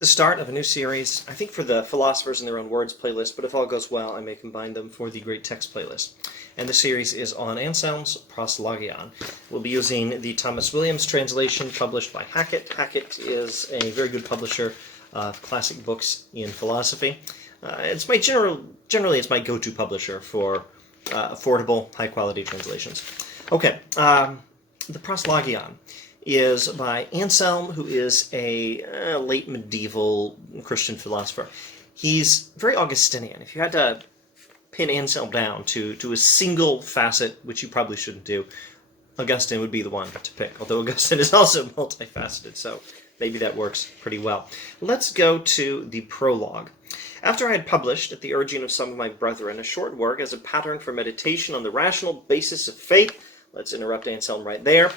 The start of a new series, I think for the Philosophers in Their Own Words playlist, but if all goes well, I may combine them for the Great Text playlist. And the series is on Anselm's Proslogion. We'll be using the Thomas Williams translation published by Hackett. Hackett is a very good publisher of classic books in philosophy. Generally it's my go-to publisher for affordable, high-quality translations. Okay, the Proslogion is by Anselm, who is a late medieval Christian philosopher. He's very Augustinian. If you had to pin Anselm down to a single facet, which you probably shouldn't do, Augustine would be the one to pick, although Augustine is also multifaceted, so maybe that works pretty well. Let's go to the prologue. After I had published, at the urging of some of my brethren, a short work as a pattern for meditation on the rational basis of faith. Let's interrupt Anselm right there.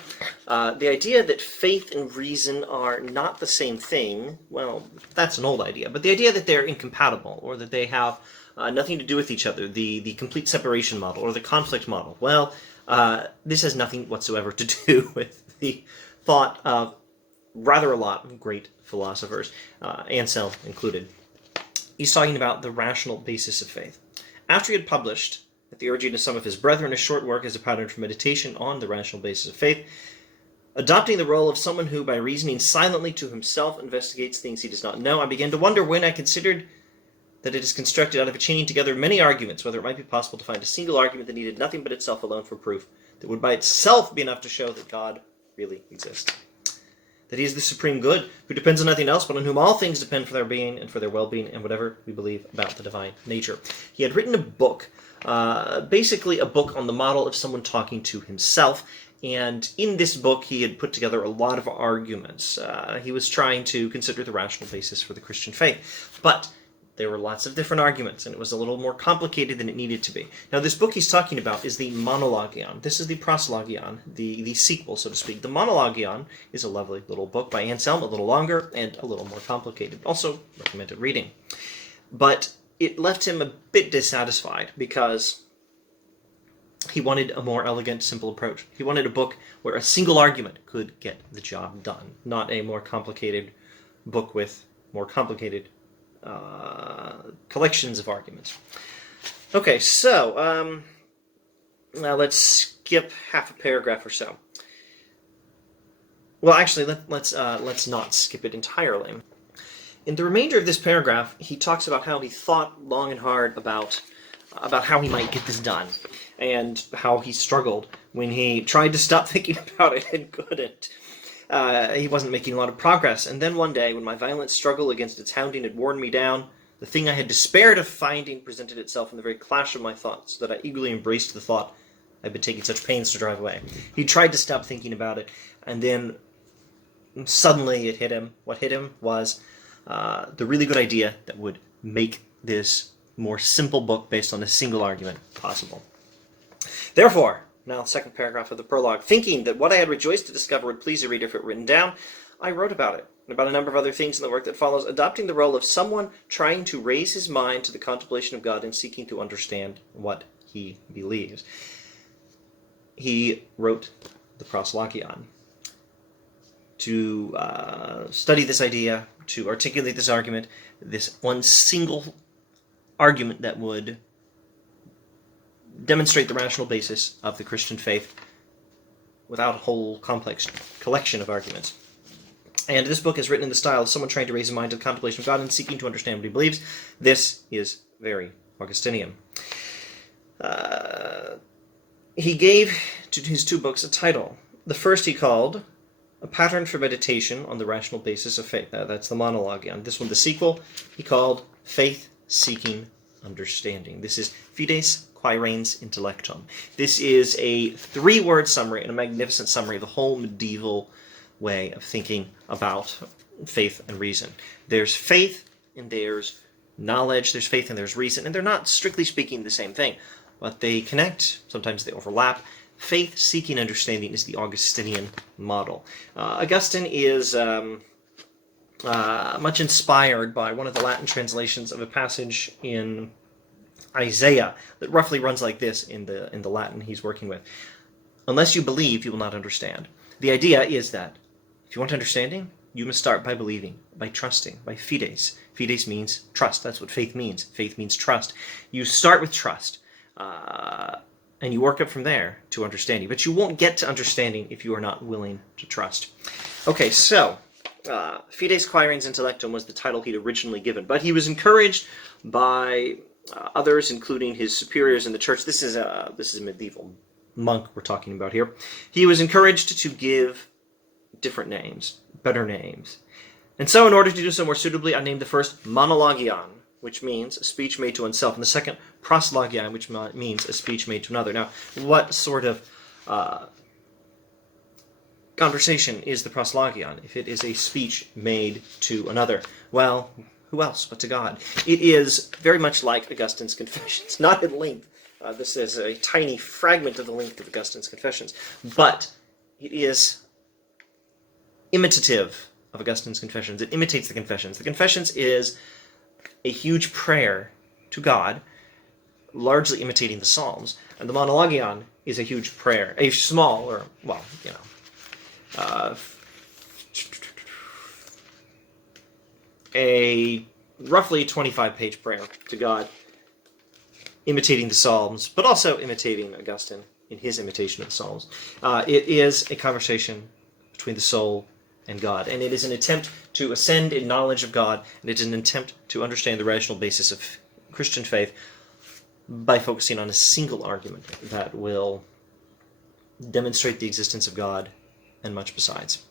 The idea that faith and reason are not the same thing, well, that's an old idea, but the idea that they're incompatible, or that they have nothing to do with each other, the complete separation model, or the conflict model, well, this has nothing whatsoever to do with the thought of rather a lot of great philosophers, Anselm included. He's talking about the rational basis of faith. After he had published, at the urging of some of his brethren, a short work as a pattern for meditation on the rational basis of faith, adopting the role of someone who, by reasoning silently to himself, investigates things he does not know, I began to wonder when I considered that it is constructed out of a chaining together of many arguments, whether it might be possible to find a single argument that needed nothing but itself alone for proof, that would by itself be enough to show that God really exists. That he is the supreme good, who depends on nothing else, but on whom all things depend for their being and for their well-being and whatever we believe about the divine nature. He had written a book, basically a book on the model of someone talking to himself, and in this book he had put together a lot of arguments. He was trying to consider the rational basis for the Christian faith, but there were lots of different arguments, and it was a little more complicated than it needed to be. Now, this book he's talking about is the Monologion. This is the Proslogion, the sequel, so to speak. The Monologion is a lovely little book by Anselm, a little longer and a little more complicated. Also recommended reading. But it left him a bit dissatisfied because he wanted a more elegant, simple approach. He wanted a book where a single argument could get the job done, not a more complicated book with more complicated collections of arguments. Okay, so now let's skip half a paragraph or so. Well, actually, let's not skip it entirely. In the remainder of this paragraph, he talks about how he thought long and hard about how he might get this done, and how he struggled when he tried to stop thinking about it and couldn't. He wasn't making a lot of progress, and then one day, when my violent struggle against its hounding had worn me down, the thing I had despaired of finding presented itself in the very clash of my thoughts, so that I eagerly embraced the thought I'd been taking such pains to drive away. He tried to stop thinking about it, and then suddenly it hit him. What hit him was the really good idea that would make this more simple book based on a single argument possible. Therefore, now the second paragraph of the prologue, thinking that what I had rejoiced to discover would please the reader if it were written down, I wrote about it, and about a number of other things in the work that follows, adopting the role of someone trying to raise his mind to the contemplation of God and seeking to understand what he believes. He wrote the Proslogion to study this idea, to articulate this argument, this one single argument that would demonstrate the rational basis of the Christian faith without a whole complex collection of arguments. And this book is written in the style of someone trying to raise his mind to the contemplation of God and seeking to understand what he believes. This is very Augustinian. He gave to his two books a title. The first he called A Pattern for Meditation on the Rational Basis of Faith. That's the Monologion. This one, the sequel, he called Faith Seeking Understanding. This is Fides Quaerens Intellectum. This is a three-word summary and a magnificent summary of the whole medieval way of thinking about faith and reason. There's faith and there's knowledge, there's faith and there's reason, and they're not, strictly speaking, the same thing, but they connect, sometimes they overlap. Faith-seeking understanding is the Augustinian model. Augustine is much inspired by one of the Latin translations of a passage in Isaiah that roughly runs like this in the Latin he's working with. Unless you believe, you will not understand. The idea is that if you want understanding, You must start by believing, by trusting, by fides. Fides means trust. That's what faith means. Faith means trust. You start with trust, and you work up from there to understanding. But you won't get to understanding if you are not willing to trust. Okay, so Fides Quaerens Intellectum was the title he'd originally given, but he was encouraged by others, including his superiors in the church. This is a medieval monk we're talking about here. He was encouraged to give different names, better names. And so in order to do so more suitably, I named the first Monologion, which means a speech made to oneself, and the second Proslogion, which means a speech made to another. Now, what sort of conversation is the Proslogion if it is a speech made to another? Well, who else but to God? It is very much like Augustine's Confessions, not in length. This is a tiny fragment of the length of Augustine's Confessions, but it is imitative of Augustine's Confessions. It imitates the Confessions. The Confessions is a huge prayer to God, largely imitating the Psalms, and the Monologion is a huge prayer, a small, or, well, you know, a roughly 25-page prayer to God, imitating the Psalms, but also imitating Augustine in his imitation of the Psalms. It is a conversation between the soul and God, and it is an attempt to ascend in knowledge of God, and it is an attempt to understand the rational basis of Christian faith by focusing on a single argument that will demonstrate the existence of God and much besides.